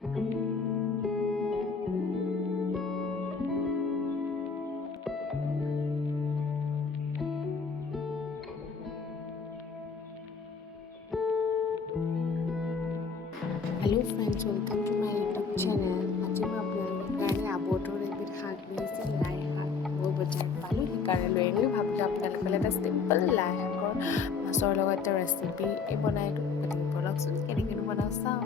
Hello friends, welcome to my YouTube channel. আজি মই আপোনালোকৰ কাৰণে আবৰটোৰ এবিধ শাক নিছে লাই শাক মই বজাৰত পালোঁ সেইকাৰণে লৈ আনিলোঁ ভাবিলোঁ আপোনালোকৰ এটা চিম্পল লাই শাকৰ মাছৰ লগত এটা ৰেচিপি বনাই দিওঁ গতিকে বলকচোন কেনেকৈনো বনাওঁ চাওঁ।